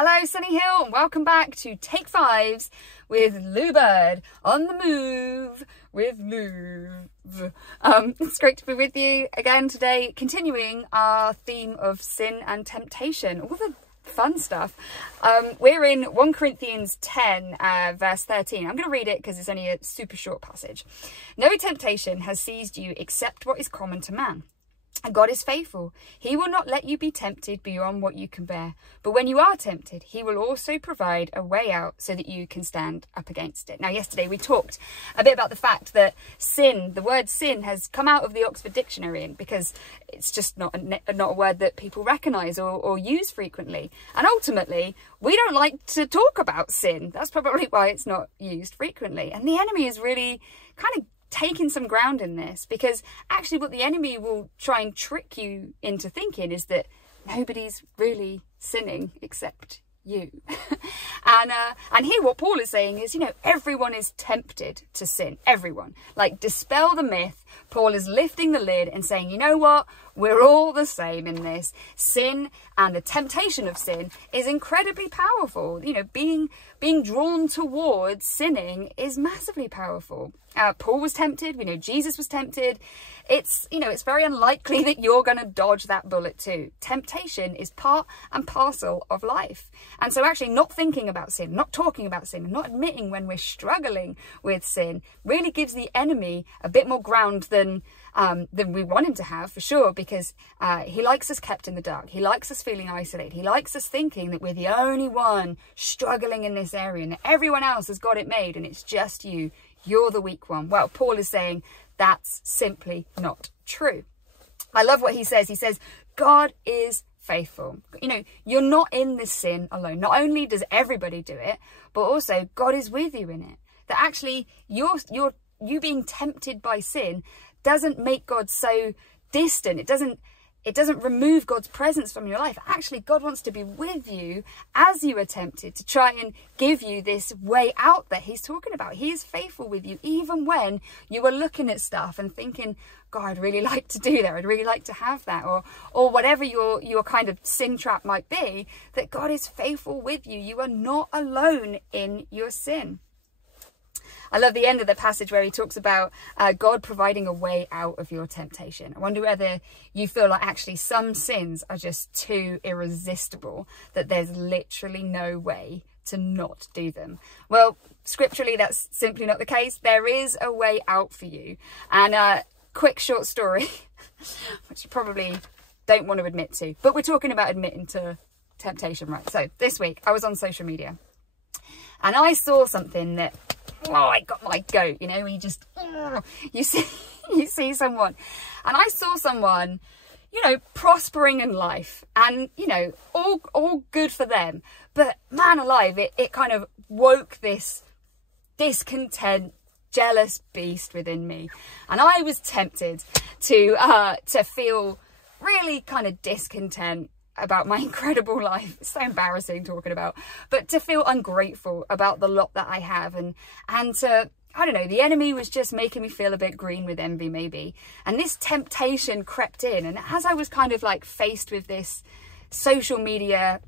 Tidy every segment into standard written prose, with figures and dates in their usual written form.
Hello Sunny Hill and welcome back to Take Fives with Lou Bird on the move with Louise. It's great to be with you again today, continuing our theme of sin and temptation, all the fun stuff. We're in 1 Corinthians 10 verse 13. I'm going to read it because it's only a super short passage. No temptation has seized you except what is common to man. And God is faithful. He will not let you be tempted beyond what you can bear. But when you are tempted, he will also provide a way out so that you can stand up against it. Now, yesterday we talked a bit about the fact that sin, the word sin, has come out of the Oxford Dictionary because it's just not a word that people recognise or use frequently. And ultimately, we don't like to talk about sin. That's probably why it's not used frequently. And the enemy is really kind of taking some ground in this, because actually what the enemy will try and trick you into thinking is that nobody's really sinning except you. And here what Paul is saying is, everyone is tempted to sin. Everyone. Like, dispel the myth. Paul is lifting the lid and saying, you know what? We're all the same in this. Sin and the temptation of sin is incredibly powerful. Being drawn towards sinning is massively powerful. Paul was tempted. We know Jesus was tempted. It's very unlikely that you're going to dodge that bullet too. Temptation is part and parcel of life. And so actually not thinking about sin, not talking about sin, and not admitting when we're struggling with sin really gives the enemy a bit more ground than we want him to have, for sure, because he likes us kept in the dark. He likes us feeling isolated. He likes us thinking that we're the only one struggling in this area and that everyone else has got it made and it's just you. You're the weak one. Well, Paul is saying that's simply not true. I love what he says. He says, God is faithful. You're not in this sin alone. Not only does everybody do it, but also God is with you in it. That actually you being tempted by sin doesn't make God so distant. It doesn't remove God's presence from your life. Actually, God wants to be with you as you are tempted, to try and give you this way out that he's talking about. He is faithful with you even when you are looking at stuff and thinking, God, I'd really like to do that. I'd really like to have that. Or whatever your kind of sin trap might be, that God is faithful with you. You are not alone in your sin. I love the end of the passage where he talks about God providing a way out of your temptation. I wonder whether you feel like actually some sins are just too irresistible, that there's literally no way to not do them. Well, scripturally, that's simply not the case. There is a way out for you. And a quick short story, which you probably don't want to admit to, but we're talking about admitting to temptation, right? So this week I was on social media and I saw something that, I got my goat, you see someone, and I saw someone, prospering in life and, all good for them. But man alive, it kind of woke this discontent, jealous beast within me. And I was tempted to feel really kind of discontent about my incredible life. It's so embarrassing talking about, but to feel ungrateful about the lot that I have and to, I don't know, the enemy was just making me feel a bit green with envy maybe. And this temptation crept in. And as I was kind of like faced with this social media,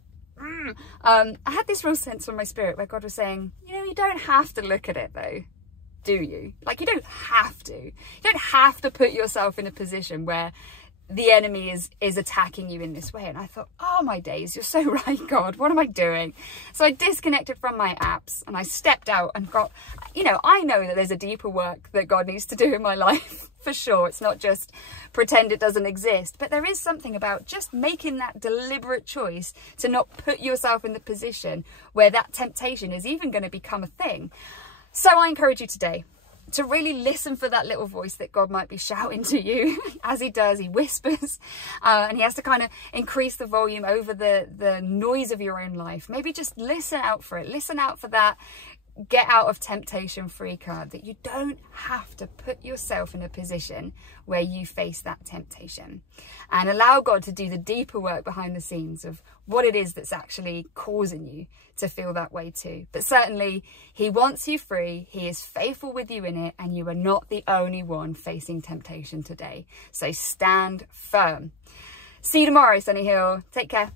I had this real sense from my spirit where God was saying, you don't have to look at it though, do you? Like, you don't have to. You don't have to put yourself in a position where the enemy is attacking you in this way. And I thought, oh my days, you're so right, God, what am I doing? So I disconnected from my apps and I stepped out and got, I know that there's a deeper work that God needs to do in my life, for sure. It's not just pretend it doesn't exist, but there is something about just making that deliberate choice to not put yourself in the position where that temptation is even going to become a thing. So I encourage you today to really listen for that little voice that God might be shouting to you. As he does, he whispers, and he has to kind of increase the volume over the noise of your own life. Maybe just listen out for it. Listen out for that get out of temptation free card, that you don't have to put yourself in a position where you face that temptation, and allow God to do the deeper work behind the scenes of what it is that's actually causing you to feel that way too. But certainly he wants you free. He is faithful with you in it, and you are not the only one facing temptation today. So stand firm. See you tomorrow, Sunny Hill. Take care.